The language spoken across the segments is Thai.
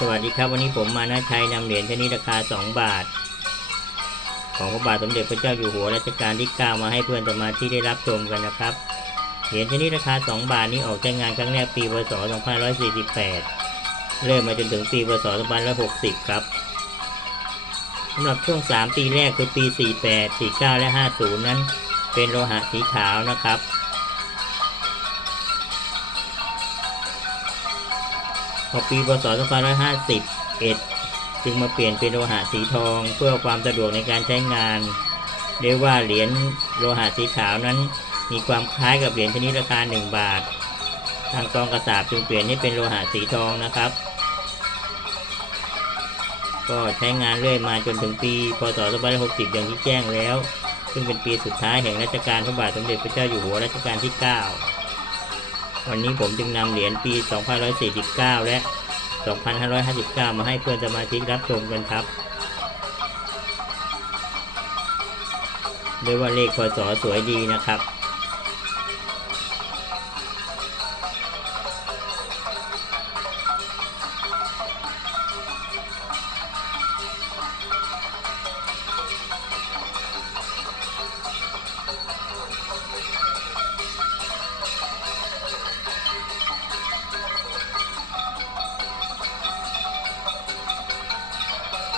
สวัสดีครับวันนี้ผมมานาชัยนำเหรียญชนิดราคา 2 บาท ของพระบาทสมเด็จพระเจ้าอยู่หัวรัชกาลที่ 9 มาให้เพื่อนสมาชิกได้รับชมกันนะครับ เหรียญชนิดราคา 2 บาทนี้ออกใช้งานครั้งแรกปีพศ 2548 เริ่มมาจนถึงปีพศ 2560 ครับสำหรับช่วง 3 ปีแรกคือปี 48 49 และ 50 นั้น เป็นโลหะสีขาวนะครับ อปีพศ 2551 จึงมาเปลี่ยนเป็นโลหะสีทองเพื่อความสะดวกในการใช้งาน เรียกว่าเหรียญโลหะสีขาวนั้น มีความคล้ายกับเหรียญชนิดราคา 1 บาท ทางกองกระสาบจึงเปลี่ยนให้เป็นโลหะสีทองนะครับ ก็ใช้งานเรื่อยมาจนถึงปีพศ 2560 อย่างที่แจ้งแล้ว ซึ่งเป็นปีสุดท้ายแห่งรัชกาลพระบาทสมเด็จพระเจ้าอยู่หัวรัชกาลที่ 9 วันนี้ผมจึงนำเหรียญปี 2549 และ 2559 มาให้เพื่อนสมาชิกรับชมกันครับด้วยว่าเลขพศสวยดีนะครับ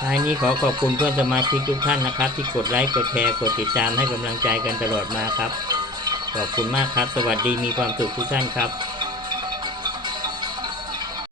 ท้ายนี้ขอขอบคุณเพื่อนสมาชิกทุกท่านนะครับ ที่กดไลค์ กดแชร์ กดติดตามให้กำลังใจกันตลอดมาครับ ขอบคุณมากครับ สวัสดีมีความสุขทุกท่านครับ